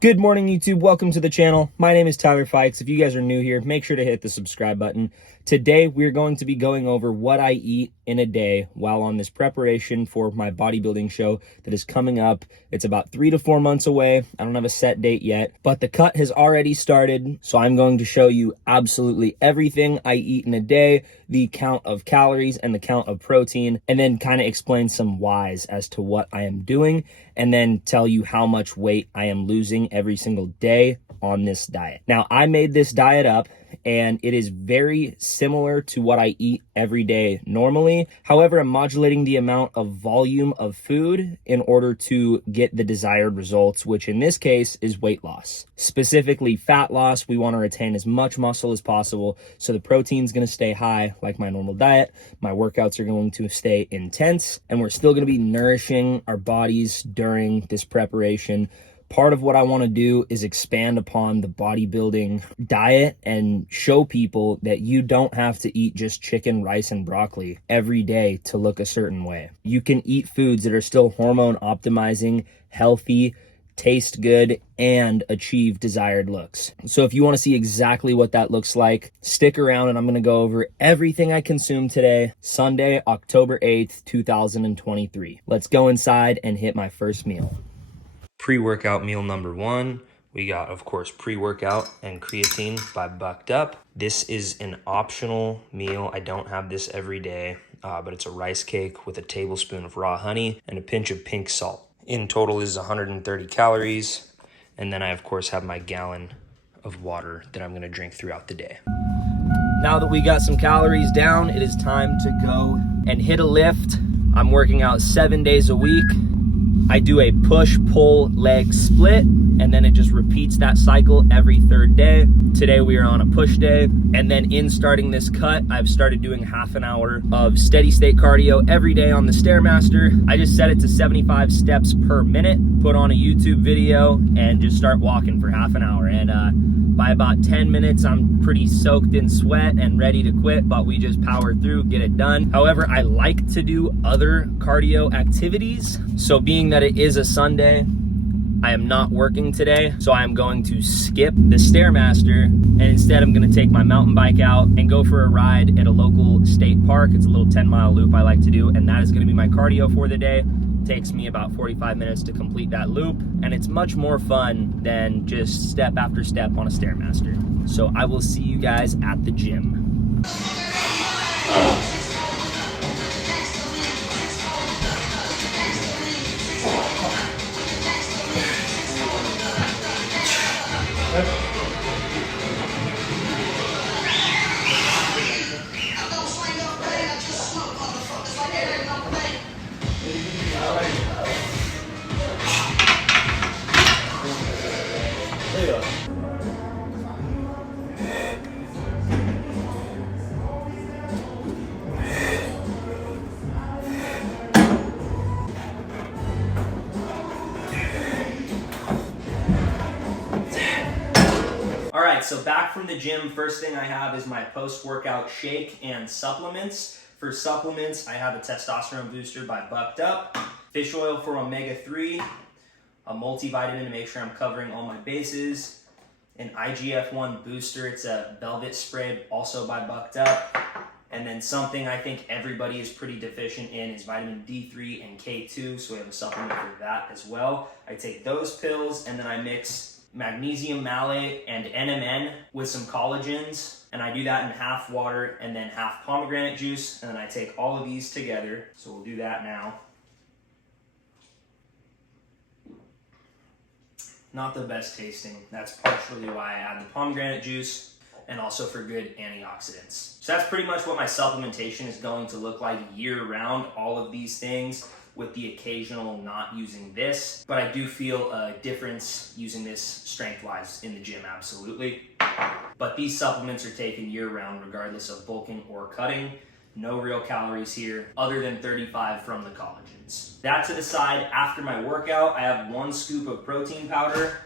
Good morning, YouTube. Welcome to the channel. My name is Tyler Fikes. If you guys are new here, make sure to hit the subscribe button. Today, we're going to be going over what I eat in a day while on this preparation for my bodybuilding show that is coming up. It's about 3 to 4 months away. I don't have a set date yet, but the cut has already started. So I'm going to show you absolutely everything I eat in a day, the count of calories and the count of protein, and then kind of explain some whys as to what I am doing, and then tell you how much weight I am losing every single day on this diet. Now, I made this diet up and it is very similar to what I eat every day normally. However, I'm modulating the amount of volume of food in order to get the desired results, which in this case is weight loss. Specifically fat loss. We want to retain as much muscle as possible. So the protein's going to stay high like my normal diet. My workouts are going to stay intense, and we're still going to be nourishing our bodies during this preparation. Part of what I want to do is expand upon the bodybuilding diet and show people that you don't have to eat just chicken, rice, and broccoli every day to look a certain way. You can eat foods that are still hormone optimizing, healthy, taste good, and achieve desired looks. So if you want to see exactly what that looks like, stick around and I'm going to go over everything I consumed today, Sunday, October 8th, 2023. Let's go inside and hit my first meal. Pre-workout meal number 1, we got, of course, pre-workout and creatine by Bucked Up. This is an optional meal. I don't have this every day, but it's a rice cake with a tablespoon of raw honey and a pinch of pink salt. In total is 130 calories. And then I, of course, have my gallon of water that I'm gonna drink throughout the day. Now that we got some calories down, it is time to go and hit a lift. I'm working out 7 days a week. I do a push-pull leg split, and then it just repeats that cycle every third day. Today we are on a push day, and then in starting this cut, I've started doing half an hour of steady state cardio every day on the Stairmaster. I just set it to 75 steps per minute, put on a YouTube video, and just start walking for half an hour. And by about 10 minutes, I'm pretty soaked in sweat and ready to quit, but we just power through, get it done. However, I like to do other cardio activities. So being that it is a Sunday, I am not working today, so I'm going to skip the Stairmaster, and instead I'm gonna take my mountain bike out and go for a ride at a local state park. It's a little 10-mile loop I like to do, and that is gonna be my cardio for the day. Takes me about 45 minutes to complete that loop, and it's much more fun than just step after step on a Stairmaster. So I will see you guys at the gym. All right, so back from the gym, first thing I have is my post-workout shake and supplements. For supplements, I have a testosterone booster by Bucked Up, fish oil for omega-3, a multivitamin to make sure I'm covering all my bases, an IGF-1 booster, it's a velvet spray, also by Bucked Up, and then something I think everybody is pretty deficient in is vitamin D3 and K2, so we have a supplement for that as well. I take those pills, and then I mix magnesium malate and NMN with some collagens, and I do that in half water and then half pomegranate juice, and then I take all of these together. So we'll do that now. Not the best tasting. That's partially why I add the pomegranate juice, and also for good antioxidants. So that's pretty much what my supplementation is going to look like year round, all of these things, with the occasional not using this. But I do feel a difference using this strength-wise in the gym, absolutely. But these supplements are taken year-round regardless of bulking or cutting. No real calories here, other than 35 from the collagens. That to the side, after my workout, I have 1 scoop of protein powder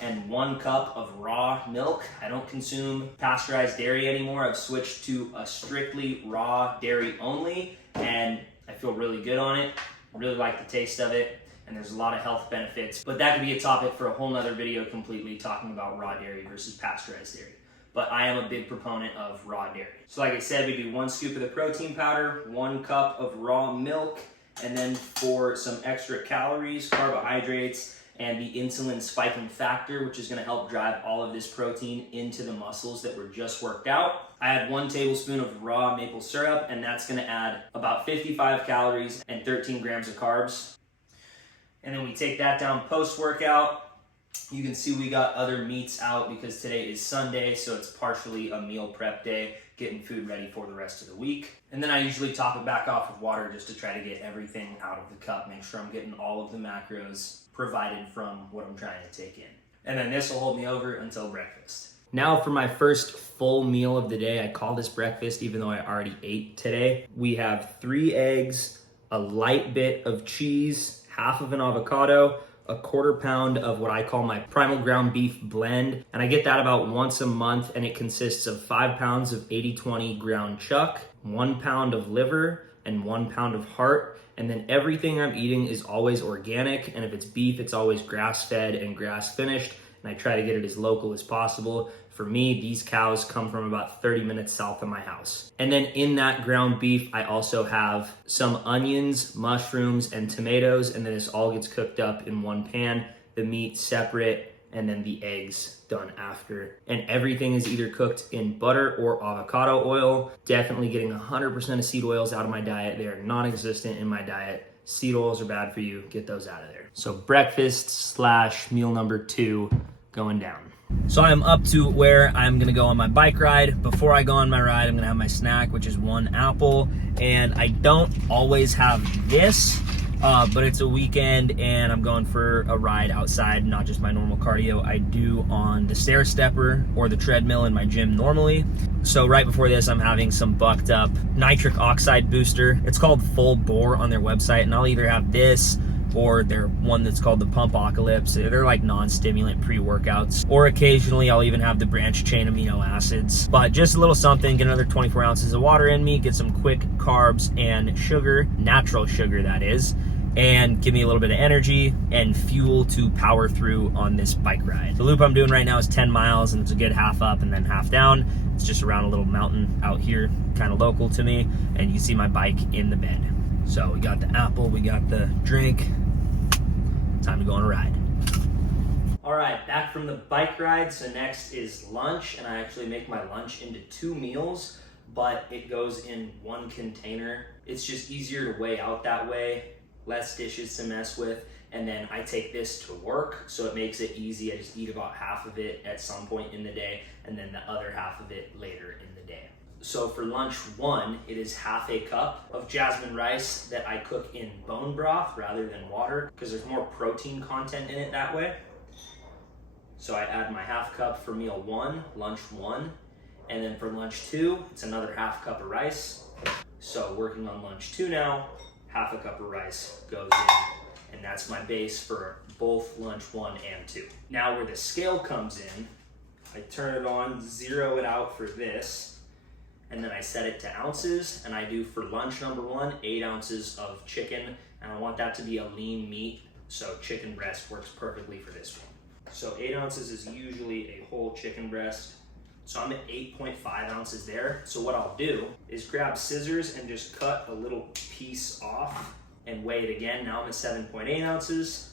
and 1 cup of raw milk. I don't consume pasteurized dairy anymore. I've switched to a strictly raw dairy only, and I feel really good on it. I really like the taste of it. and there's a lot of health benefits, but that could be a topic for a whole nother video completely, talking about raw dairy versus pasteurized dairy. But I am a big proponent of raw dairy. So like I said, we do 1 scoop of the protein powder, 1 cup of raw milk, and then for some extra calories, carbohydrates, and the insulin spiking factor, which is gonna help drive all of this protein into the muscles that were just worked out, I add 1 tablespoon of raw maple syrup, and that's gonna add about 55 calories and 13 grams of carbs. And then we take that down post-workout. You can see we got other meats out because today is Sunday, so it's partially a meal prep day, getting food ready for the rest of the week. And then I usually top it back off with water just to try to get everything out of the cup, make sure I'm getting all of the macros provided from what I'm trying to take in. And then this will hold me over until breakfast. Now for my first full meal of the day. I call this breakfast even though I already ate today. We have 3 eggs, a light bit of cheese, half of an avocado, a 1/4 pound of what I call my primal ground beef blend. And I get that about once a month, and it consists of 5 pounds of 80/20 ground chuck, 1 pound of liver, and 1 pound of heart. And then everything I'm eating is always organic. And if it's beef, it's always grass-fed and grass-finished. And I try to get it as local as possible. For me, these cows come from about 30 minutes south of my house. And then in that ground beef, I also have some onions, mushrooms, and tomatoes, and then this all gets cooked up in one pan, the meat separate, and then the eggs done after. And everything is either cooked in butter or avocado oil. Definitely getting 100% of seed oils out of my diet. They are non-existent in my diet. Seed oils are bad for you. Get those out of there. So breakfast / meal number 2 going down. So I'm up to where I'm gonna go on my bike ride. Before I go on my ride, I'm gonna have my snack, which is 1 apple. And I don't always have this, but it's a weekend and I'm going for a ride outside, not just my normal cardio I do on the stair stepper or the treadmill in my gym normally. So right before this, I'm having some bucked up nitric oxide booster. It's called Full Bore on their website, and I'll either have this or their one that's called the Pumpocalypse. They're like non-stimulant pre-workouts. Or occasionally I'll even have the branched chain amino acids. But just a little something, get another 24 ounces of water in me, get some quick carbs and sugar, natural sugar that is, and give me a little bit of energy and fuel to power through on this bike ride. The loop I'm doing right now is 10 miles and it's a good half up and then half down. It's just around a little mountain out here, kind of local to me, and you see my bike in the bed. So we got the apple, we got the drink. Time to go on a ride. All right, back from the bike ride. So next is lunch, and I actually make my lunch into 2 meals, but it goes in 1 container. It's just easier to weigh out that way, less dishes to mess with, and then I take this to work, so it makes it easy. I just eat about half of it at some point in the day, and then the other half of it later in the day. So for lunch 1, it is half a cup of jasmine rice that I cook in bone broth rather than water because there's more protein content in it that way. So I add my half cup for meal 1, lunch 1, and then for lunch 2, it's another half cup of rice. So working on lunch 2 now, half a cup of rice goes in, and that's my base for both lunch 1 and 2. Now where the scale comes in, I turn it on, zero it out for this, and then I set it to ounces, and I do for lunch number 1, 8 ounces of chicken, and I want that to be a lean meat, so chicken breast works perfectly for this one. So 8 ounces is usually a whole chicken breast, so I'm at 8.5 ounces there. So what I'll do is grab scissors and just cut a little piece off and weigh it again. Now I'm at 7.8 ounces.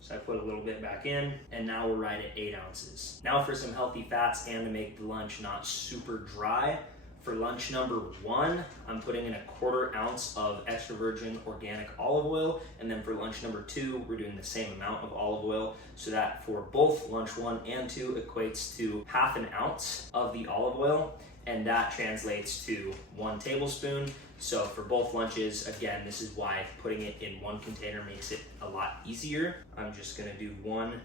So I put a little bit back in, and now we're right at 8 ounces. Now for some healthy fats and to make the lunch not super dry, for lunch number 1, I'm putting in a 1/4 ounce of extra virgin organic olive oil. And then for lunch number 2, we're doing the same amount of olive oil. So that for both lunch 1 and 2 equates to half an ounce of the olive oil. And that translates to 1 tablespoon. So for both lunches, again, this is why putting it in 1 container makes it a lot easier. I'm just gonna do 1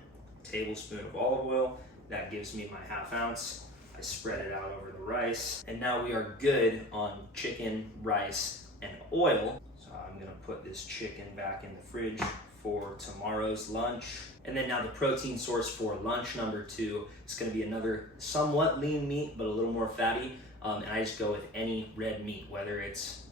tablespoon of olive oil. That gives me my half ounce. I spread it out over the rice. And now we are good on chicken, rice, and oil. So I'm gonna put this chicken back in the fridge for tomorrow's lunch. And then now the protein source for lunch number 2 is gonna be another somewhat lean meat, but a little more fatty. And I just go with any red meat, whether it's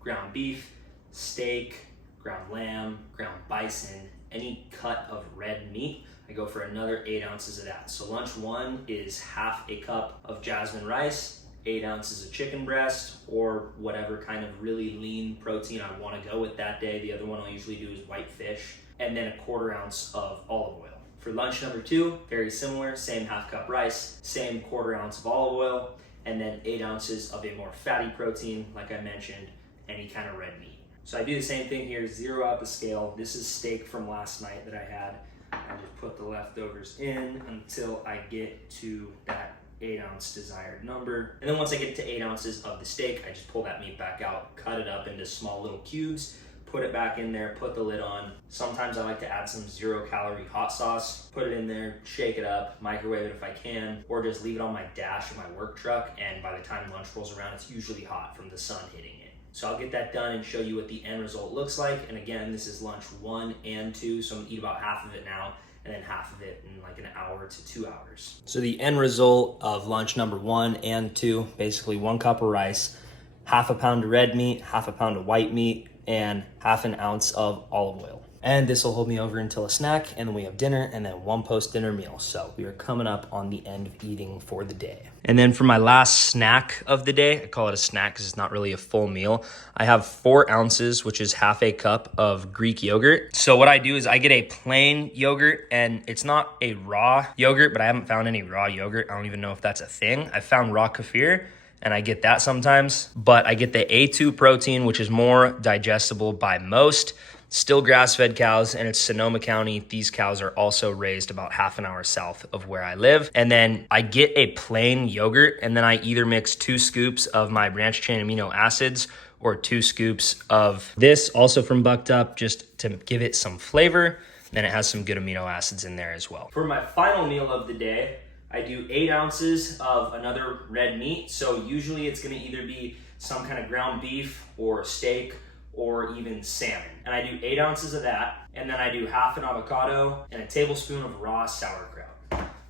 ground beef, steak, ground lamb, ground bison, any cut of red meat, I go for another 8 ounces of that. So lunch 1 is half a cup of jasmine rice, 8 ounces of chicken breast, or whatever kind of really lean protein I want to go with that day. The other one I'll usually do is white fish, and then 1/4 ounce of olive oil. For lunch number 2, very similar, same half cup rice, same 1/4 ounce of olive oil, and then 8 ounces of a more fatty protein, like I mentioned, any kind of red meat. So I do the same thing here, zero out the scale. This is steak from last night that I had. I just put the leftovers in until I get to that 8 ounce desired number. And then once I get to 8 ounces of the steak, I just pull that meat back out, cut it up into small little cubes, put it back in there, put the lid on. Sometimes I like to add some 0-calorie hot sauce, put it in there, shake it up, microwave it if I can, or just leave it on my dash of my work truck. And by the time lunch rolls around, it's usually hot from the sun hitting it. So I'll get that done and show you what the end result looks like. And again, this is lunch 1 and 2, so I'm gonna eat about half of it now, and then half of it in like an hour to 2 hours. So the end result of lunch number 1 and 2, basically 1 cup of rice, half a pound of red meat, half a pound of white meat, and half an ounce of olive oil. And this will hold me over until a snack, and then we have dinner, and then 1 post-dinner meal. So we are coming up on the end of eating for the day. And then for my last snack of the day, I call it a snack because it's not really a full meal, I have 4 ounces, which is half a cup of Greek yogurt. So what I do is I get a plain yogurt, and it's not a raw yogurt, but I haven't found any raw yogurt. I don't even know if that's a thing. I found raw kefir, and I get that sometimes, but I get the A2 protein, which is more digestible by most. Still grass-fed cows, and it's Sonoma County. These cows are also raised about half an hour south of where I live. And then I get a plain yogurt, and then I either mix 2 scoops of my branched chain amino acids or 2 scoops of this, also from Bucked Up, just to give it some flavor. Then it has some good amino acids in there as well. For my final meal of the day, I do 8 ounces of another red meat. So usually it's gonna either be some kind of ground beef or steak or even salmon. And I do 8 ounces of that, and then I do half an avocado and a tablespoon of raw sauerkraut.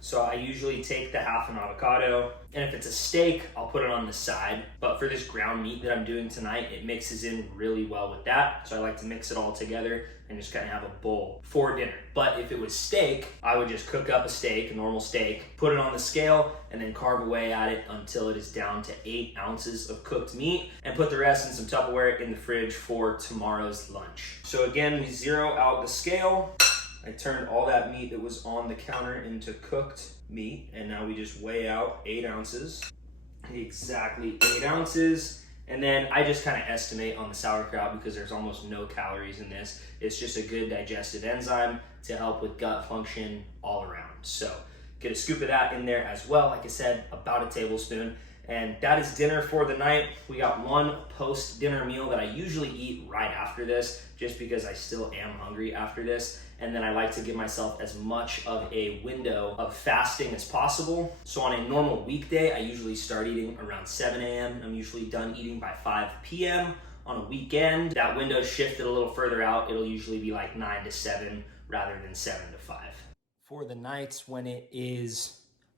So I usually take the half an avocado, and if it's a steak, I'll put it on the side. But for this ground meat that I'm doing tonight, it mixes in really well with that. So I like to mix it all together and just kind of have a bowl for dinner. But if it was steak, I would just cook up a steak, a normal steak, put it on the scale, and then carve away at it until it is down to 8 ounces of cooked meat, and put the rest in some Tupperware in the fridge for tomorrow's lunch. So again, we zero out the scale. I turned all that meat that was on the counter into cooked meat, and now we just weigh out 8 ounces, exactly 8 ounces. And then I just kind of estimate on the sauerkraut because there's almost no calories in this. It's just a good digestive enzyme to help with gut function all around. So get a scoop of that in there as well. Like I said, about a tablespoon. And that is dinner for the night. We got 1 post-dinner meal that I usually eat right after this, just because I still am hungry after this. And then I like to give myself as much of a window of fasting as possible. So on a normal weekday, I usually start eating around 7 a.m. I'm usually done eating by 5 p.m. On a weekend, that window shifted a little further out. It'll usually be like 9 to 7 rather than 7 to 5. For the nights when it is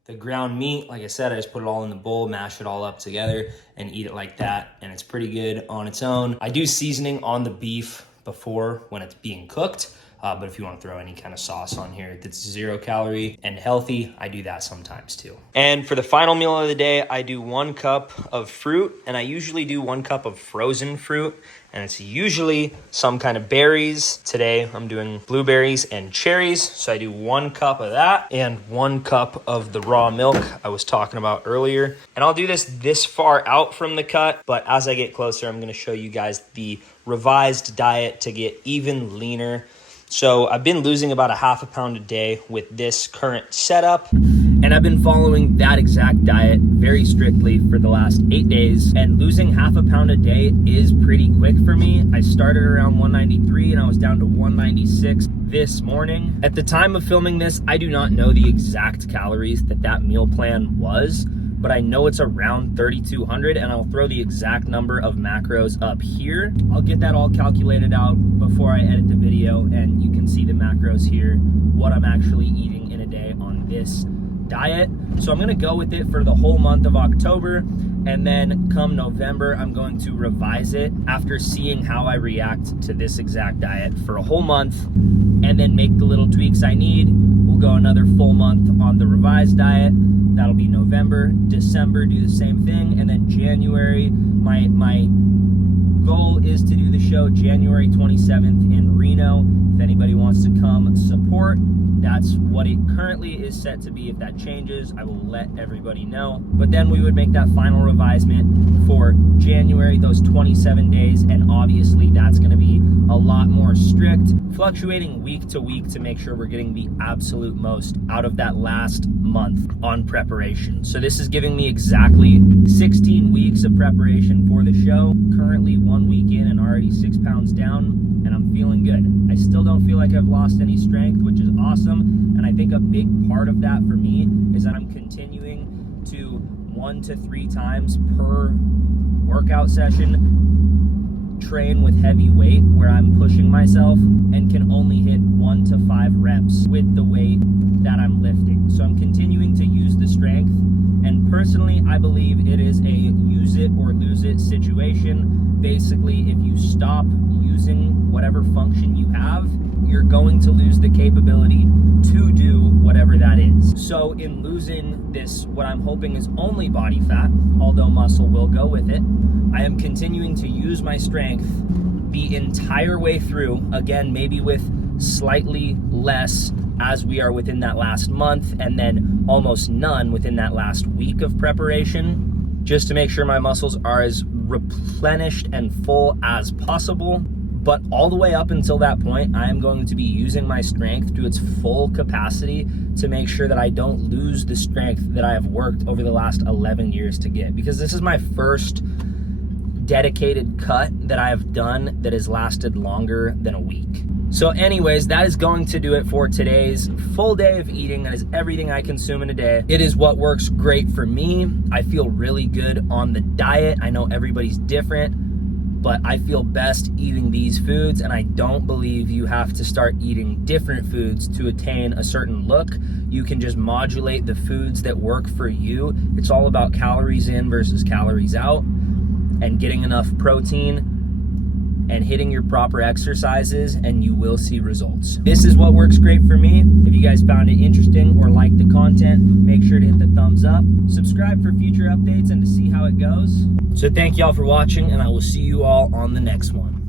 the ground meat, like I said, I just put it all in the bowl, mash it all up together, and eat it like that, and it's pretty good on its own. I do seasoning on the beef before when it's being cooked, but if you want to throw any kind of sauce on here that's 0 calorie and healthy, I do that sometimes too. And for the final meal of the day, I do 1 cup of fruit, and I usually do 1 cup of frozen fruit, and it's usually some kind of berries. Today I'm doing blueberries and cherries, so I do 1 cup of that and 1 cup of the raw milk I was talking about earlier. And I'll do this far out from the cut, but as I get closer, I'm going to show you guys the revised diet to get even leaner. So I've been losing about a half a pound a day with this current setup, and I've been following that exact diet very strictly for the last 8 days, and losing half a pound a day is pretty quick for me. I started around 193 and I was down to 196 this morning. At the time of filming this, I do not know the exact calories that meal plan was, but I know it's around 3,200, and I'll throw the exact number of macros up here. I'll get that all calculated out before I edit the video, and you can see the macros here, what I'm actually eating in a day on this diet. So I'm gonna go with it for the whole month of October, And then come November, I'm going to revise it after seeing how I react to this exact diet for a whole month, and then make the little tweaks I need. We'll go another full month on the revised diet. That'll be November. December, do the same thing. And then January, my goal is to do the show January 27th in Reno. If anybody wants to come support, that's what it currently is set to be. If that changes, I will let everybody know. But then we would make that final revisement for January, those 27 days, and obviously that's going to be a lot more strict, fluctuating week to week to make sure we're getting the absolute most out of that last month on preparation. So this is giving me exactly 16 weeks of preparation for the show. Currently 1 week in and already 6 pounds down, and I'm feeling good. I still don't feel like I've lost any strength, which is awesome. And I think a big part of that for me is that I'm continuing to 1 to 3 times per workout session train with heavy weight, where I'm pushing myself and can only hit 1 to 5 reps with the weight that I'm lifting. So I'm continuing to use the strength, and personally I believe it is a use it or lose it situation. Basically, if you stop using whatever function you have, you're going to lose the capability to do whatever that is. So in losing this, what I'm hoping is only body fat, although muscle will go with it, I am continuing to use my strength the entire way through, again, maybe with slightly less as we are within that last month, and then almost none within that last week of preparation, just to make sure my muscles are as replenished and full as possible. But all the way up until that point, I am going to be using my strength to its full capacity to make sure that I don't lose the strength that I have worked over the last 11 years to get. Because this is my first dedicated cut that I have done that has lasted longer than a week. So anyways, that is going to do it for today's full day of eating. That is everything I consume in a day. It is what works great for me. I feel really good on the diet. I know everybody's different, but I feel best eating these foods, and I don't believe you have to start eating different foods to attain a certain look. You can just modulate the foods that work for you. It's all about calories in versus calories out, and getting enough protein and hitting your proper exercises, and you will see results. This is what works great for me. If you guys found it interesting or liked the content, make sure to hit the thumbs up, subscribe for future updates and to see how it goes. So thank y'all for watching, and I will see you all on the next one.